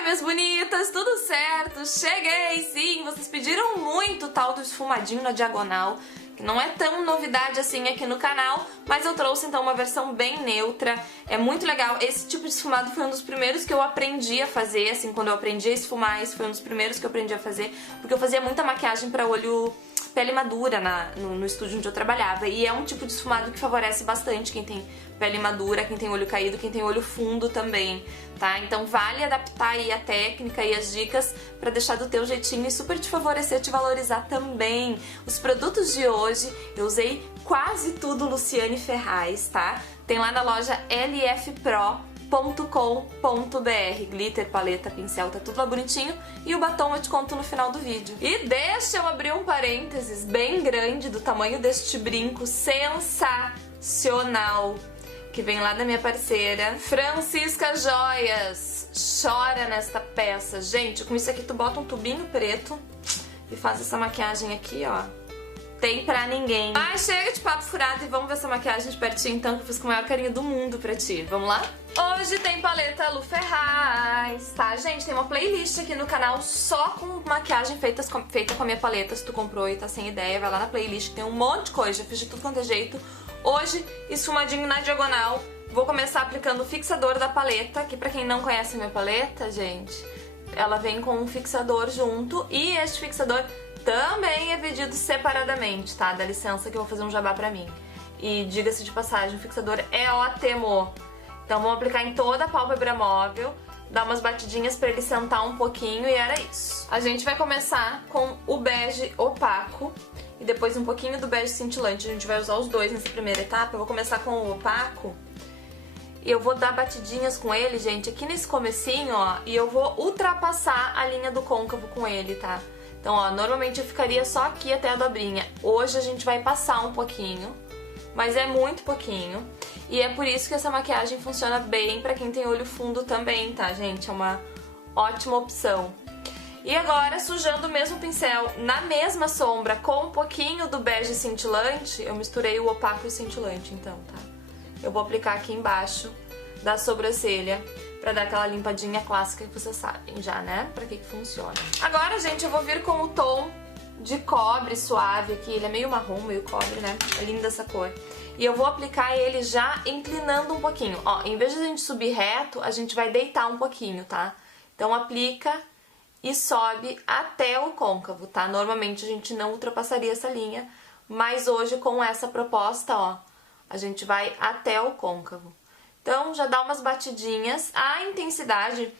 Oi, minhas bonitas, tudo certo? Cheguei, sim! Vocês pediram muito o tal do esfumadinho na diagonal, que não é tão novidade assim aqui no canal, mas eu trouxe então uma versão bem neutra. É muito legal. Esse tipo de esfumado foi um dos primeiros que eu aprendi a fazer, assim, quando eu aprendi a esfumar, esse foi um dos primeiros que eu aprendi a fazer, porque eu fazia muita maquiagem pra olho... pele madura no estúdio onde eu trabalhava, e é um tipo de esfumado que favorece bastante quem tem pele madura, quem tem olho caído, quem tem olho fundo também, tá? Então vale adaptar aí a técnica e as dicas pra deixar do teu jeitinho e super te favorecer, te valorizar também. Os produtos de hoje eu usei quase tudo Luciane Ferraz, tá? Tem lá na loja lfpro.com.br, glitter, paleta, pincel, tá tudo lá bonitinho, e o batom eu te conto no final do vídeo. E deixa eu abrir um parênteses bem grande do tamanho deste brinco sensacional, que vem lá da minha parceira Francisca Joias. Chora nesta peça. Gente, com isso aqui tu bota um tubinho preto e faz essa maquiagem aqui, ó. Tem pra ninguém. Ai, chega de papo furado e vamos ver essa maquiagem de pertinho então, que eu fiz com o maior carinho do mundo pra ti. Vamos lá? Hoje tem paleta Lu Ferraz, tá, gente? Tem uma playlist aqui no canal só com maquiagem feita com a minha paleta. Se tu comprou e tá sem ideia, vai lá na playlist, tem um monte de coisa, já fiz de tudo quanto é jeito. Hoje, esfumadinho na diagonal. Vou começar aplicando o fixador da paleta, que pra quem não conhece a minha paleta, gente, ela vem com um fixador junto, e este fixador também é vendido separadamente, tá? Dá licença que eu vou fazer um jabá pra mim. E diga-se de passagem, o fixador é ótimo. Então vamos aplicar em toda a pálpebra móvel, dar umas batidinhas pra ele sentar um pouquinho e era isso. A gente vai começar com o bege opaco e depois um pouquinho do bege cintilante. A gente vai usar os dois nessa primeira etapa. Eu vou começar com o opaco e eu vou dar batidinhas com ele, gente, aqui nesse comecinho, ó, e eu vou ultrapassar a linha do côncavo com ele, tá? Então, ó, normalmente eu ficaria só aqui até a dobrinha. Hoje a gente vai passar um pouquinho, mas é muito pouquinho. E é por isso que essa maquiagem funciona bem pra quem tem olho fundo também, tá, gente? É uma ótima opção. E agora, sujando o mesmo pincel na mesma sombra com um pouquinho do bege cintilante, eu misturei o opaco e o cintilante, então, tá? Eu vou aplicar aqui embaixo da sobrancelha pra dar aquela limpadinha clássica que vocês sabem já, né? Pra que funciona. Agora, gente, eu vou vir com o tom de cobre suave aqui. Ele é meio marrom, meio cobre, né? É linda essa cor. E eu vou aplicar ele já inclinando um pouquinho. Ó, em vez de a gente subir reto, a gente vai deitar um pouquinho, tá? Então aplica e sobe até o côncavo, tá? Normalmente a gente não ultrapassaria essa linha, mas hoje com essa proposta, ó, a gente vai até o côncavo. Então já dá umas batidinhas. A intensidade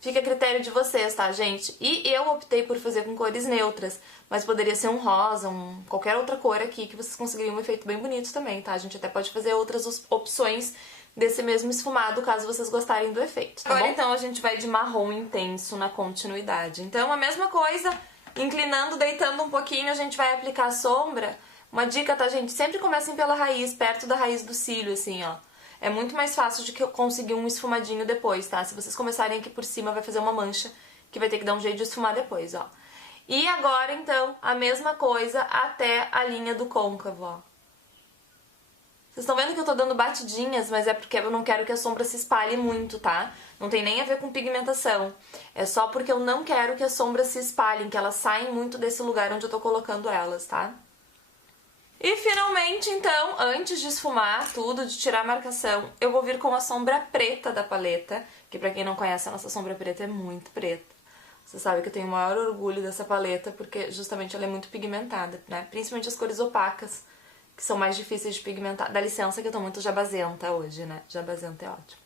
fica a critério de vocês, tá, gente? E eu optei por fazer com cores neutras, mas poderia ser um rosa, qualquer outra cor aqui que vocês conseguiriam um efeito bem bonito também, tá? A gente até pode fazer outras opções desse mesmo esfumado, caso vocês gostarem do efeito, tá bom? Agora então a gente vai de marrom intenso na continuidade. Então a mesma coisa, inclinando, deitando um pouquinho, a gente vai aplicar a sombra. Uma dica, tá, gente? Sempre comecem pela raiz, perto da raiz do cílio, assim, ó. É muito mais fácil de conseguir um esfumadinho depois, tá? Se vocês começarem aqui por cima, vai fazer uma mancha que vai ter que dar um jeito de esfumar depois, ó. E agora, então, a mesma coisa até a linha do côncavo, ó. Vocês estão vendo que eu tô dando batidinhas, mas é porque eu não quero que a sombra se espalhe muito, tá? Não tem nem a ver com pigmentação. É só porque eu não quero que as sombras se espalhem, que elas saem muito desse lugar onde eu tô colocando elas, tá? E finalmente, então, antes de esfumar tudo, de tirar a marcação, eu vou vir com a sombra preta da paleta, que pra quem não conhece, a nossa sombra preta é muito preta. Você sabe que eu tenho o maior orgulho dessa paleta, porque justamente ela é muito pigmentada, né? Principalmente as cores opacas, que são mais difíceis de pigmentar. Dá licença que eu tô muito jabazenta hoje, né? Jabazenta é ótimo.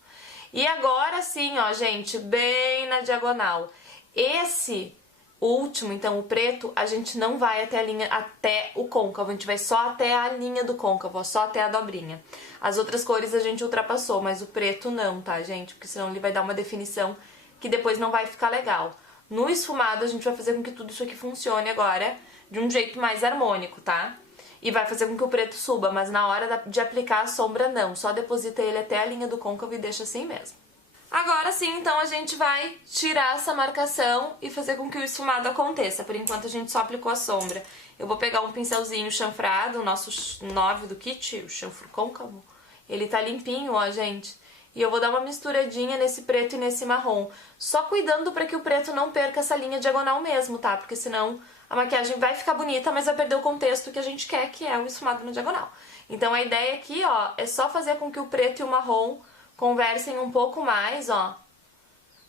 E agora sim, ó, gente, bem na diagonal. Esse último, então, o preto, a gente não vai até a linha, até o côncavo, a gente vai só até a linha do côncavo, ó, só até a dobrinha. As outras cores a gente ultrapassou, mas o preto não, tá, gente? Porque senão ele vai dar uma definição que depois não vai ficar legal. No esfumado, a gente vai fazer com que tudo isso aqui funcione agora de um jeito mais harmônico, tá? E vai fazer com que o preto suba, mas na hora de aplicar a sombra não, só deposita ele até a linha do côncavo e deixa assim mesmo. Agora sim, então, a gente vai tirar essa marcação e fazer com que o esfumado aconteça. Por enquanto a gente só aplicou a sombra. Eu vou pegar um pincelzinho chanfrado, o nosso 9 do kit, o chanfro côncavo. Ele tá limpinho, ó, gente. E eu vou dar uma misturadinha nesse preto e nesse marrom. Só cuidando para que o preto não perca essa linha diagonal mesmo, tá? Porque senão a maquiagem vai ficar bonita, mas vai perder o contexto que a gente quer, que é o esfumado na diagonal. Então a ideia aqui, ó, é só fazer com que o preto e o marrom conversem um pouco mais, ó,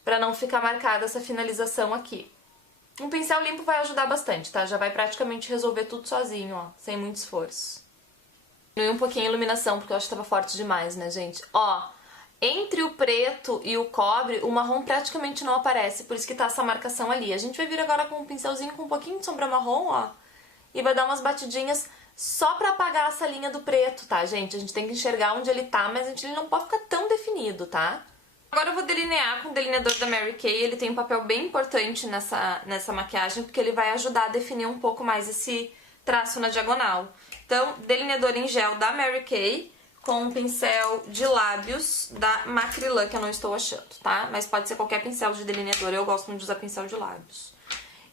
pra não ficar marcada essa finalização aqui. Um pincel limpo vai ajudar bastante, tá? Já vai praticamente resolver tudo sozinho, ó, sem muito esforço. Diminui um pouquinho a iluminação, porque eu acho que tava forte demais, né, gente? Ó, entre o preto e o cobre, o marrom praticamente não aparece, por isso que tá essa marcação ali. A gente vai vir agora com um pincelzinho com um pouquinho de sombra marrom, ó, e vai dar umas batidinhas só pra apagar essa linha do preto, tá, gente? A gente tem que enxergar onde ele tá, mas ele não pode ficar tão definido, tá? Agora eu vou delinear com o delineador da Mary Kay. Ele tem um papel bem importante nessa maquiagem, porque ele vai ajudar a definir um pouco mais esse traço na diagonal. Então, delineador em gel da Mary Kay, com um pincel de lábios da Macrylan, que eu não estou achando, tá? Mas pode ser qualquer pincel de delineador, eu gosto muito de usar pincel de lábios.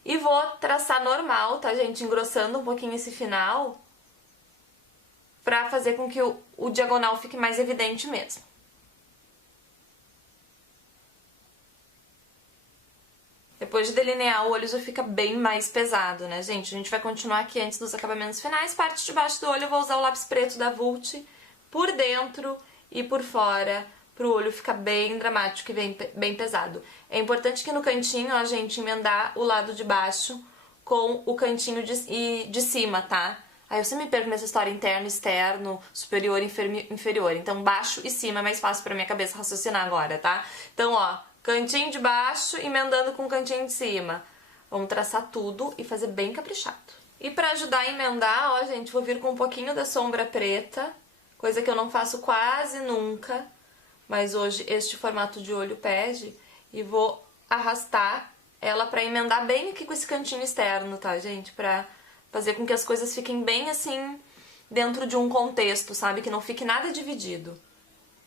E vou traçar normal, tá, gente? Engrossando um pouquinho esse final, pra fazer com que o diagonal fique mais evidente mesmo. Depois de delinear, o olho já fica bem mais pesado, né, gente? A gente vai continuar aqui antes dos acabamentos finais. Parte de baixo do olho eu vou usar o lápis preto da Vult por dentro e por fora, pro olho ficar bem dramático e bem pesado. É importante que no cantinho, ó, gente, emendar o lado de baixo com o cantinho de cima, tá? Aí eu sempre me perco nessa história interno, externo, superior, inferior. Então baixo e cima é mais fácil pra minha cabeça raciocinar agora, tá? Então, ó, cantinho de baixo emendando com o cantinho de cima. Vamos traçar tudo e fazer bem caprichado. E pra ajudar a emendar, ó, gente, vou vir com um pouquinho da sombra preta, coisa que eu não faço quase nunca, mas hoje este formato de olho pede, e vou arrastar ela pra emendar bem aqui com esse cantinho externo, tá, gente? Pra fazer com que as coisas fiquem bem assim, dentro de um contexto, sabe? Que não fique nada dividido.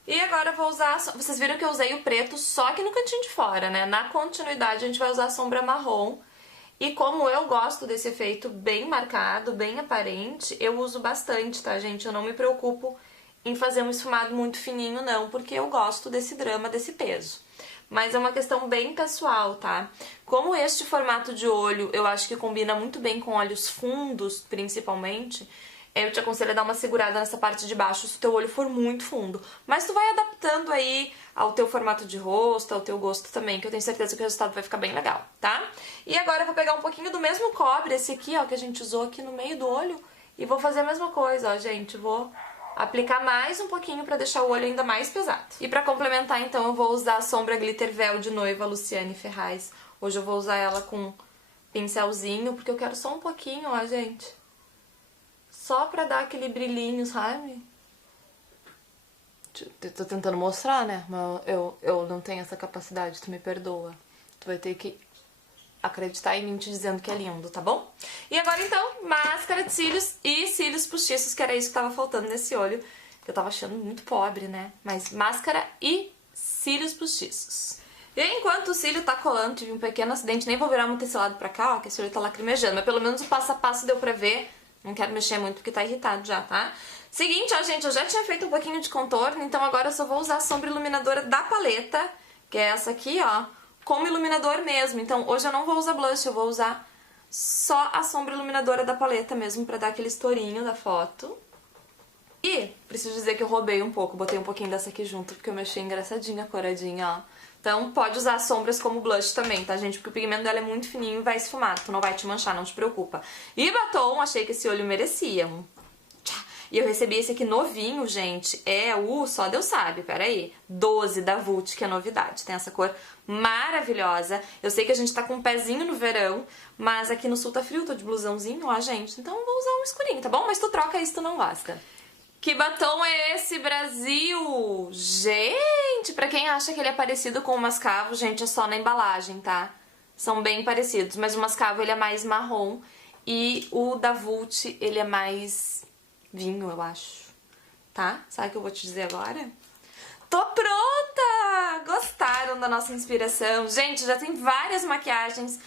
E agora eu vou usar, vocês viram que eu usei o preto só aqui no cantinho de fora, né? Na continuidade a gente vai usar a sombra marrom. E como eu gosto desse efeito bem marcado, bem aparente, eu uso bastante, tá, gente? Eu não me preocupo em fazer um esfumado muito fininho, não, porque eu gosto desse drama, desse peso. Mas é uma questão bem pessoal, tá? Como este formato de olho eu acho que combina muito bem com olhos fundos, principalmente, eu te aconselho a dar uma segurada nessa parte de baixo se o teu olho for muito fundo. Mas tu vai adaptando aí ao teu formato de rosto, ao teu gosto também, que eu tenho certeza que o resultado vai ficar bem legal, tá? E agora eu vou pegar um pouquinho do mesmo cobre, esse aqui, ó, que a gente usou aqui no meio do olho, e vou fazer a mesma coisa, ó, gente. Vou aplicar mais um pouquinho pra deixar o olho ainda mais pesado. E pra complementar, então, eu vou usar a sombra Glitter Véu de Noiva Luciane Ferraz. Hoje eu vou usar ela com pincelzinho, porque eu quero só um pouquinho, ó, gente. Só pra dar aquele brilhinho, sabe? Tô tentando mostrar, né? Mas eu não tenho essa capacidade, tu me perdoa. Tu vai ter que acreditar em mim te dizendo que é lindo, tá bom? E agora, então, máscara de cílios e cílios postiços, que era isso que tava faltando nesse olho. Que eu tava achando muito pobre, né? Mas máscara e cílios postiços. E enquanto o cílio tá colando, tive um pequeno acidente. Nem vou virar muito esse lado pra cá, ó, que esse olho tá lacrimejando. Mas pelo menos o passo a passo deu pra ver. Não quero mexer muito porque tá irritado já, tá? Seguinte, ó, gente, eu já tinha feito um pouquinho de contorno, então agora eu só vou usar a sombra iluminadora da paleta, que é essa aqui, ó, como iluminador mesmo. Então hoje eu não vou usar blush, eu vou usar só a sombra iluminadora da paleta mesmo, pra dar aquele estourinho da foto. E preciso dizer que eu roubei um pouco, botei um pouquinho dessa aqui junto, porque eu mexi engraçadinha, coradinha, ó. Então pode usar sombras como blush também, tá, gente? Porque o pigmento dela é muito fininho e vai esfumar, tu não vai te manchar, não te preocupa. E batom, achei que esse olho merecia. E eu recebi esse aqui novinho, gente, é o, só Deus sabe, peraí, 12 da Vult, que é novidade. Tem essa cor maravilhosa. Eu sei que a gente tá com um pezinho no verão, mas aqui no sul tá frio, tô de blusãozinho, ó, gente. Então eu vou usar um escurinho, tá bom? Mas tu troca isso, tu não gosta. Que batom é esse, Brasil? Gente, pra quem acha que ele é parecido com o Mascavo, gente, é só na embalagem, tá? São bem parecidos, mas o Mascavo ele é mais marrom e o da Vult ele é mais vinho, eu acho, tá? Sabe o que eu vou te dizer agora? Tô pronta! Gostaram da nossa inspiração? Gente, já tem várias maquiagens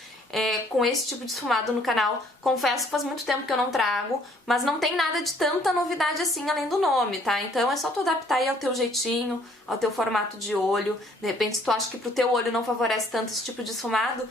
com esse tipo de esfumado no canal. Confesso que faz muito tempo que eu não trago, mas não tem nada de tanta novidade assim além do nome, tá? Então é só tu adaptar aí ao teu jeitinho, ao teu formato de olho. De repente, se tu acha que pro teu olho não favorece tanto esse tipo de esfumado,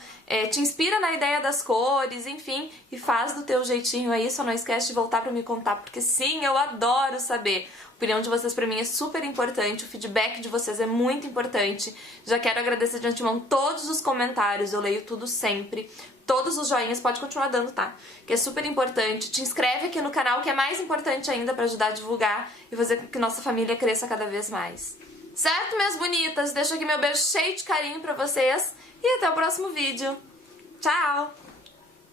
te inspira na ideia das cores, enfim, e faz do teu jeitinho aí. Só não esquece de voltar pra me contar, porque sim, eu adoro saber. A opinião de vocês pra mim é super importante, o feedback de vocês é muito importante. Já quero agradecer de antemão todos os comentários, eu leio tudo sempre. Todos os joinhas, pode continuar dando, tá? Que é super importante. Te inscreve aqui no canal, que é mais importante ainda pra ajudar a divulgar e fazer com que nossa família cresça cada vez mais. Certo, minhas bonitas? Deixo aqui meu beijo cheio de carinho pra vocês e até o próximo vídeo. Tchau!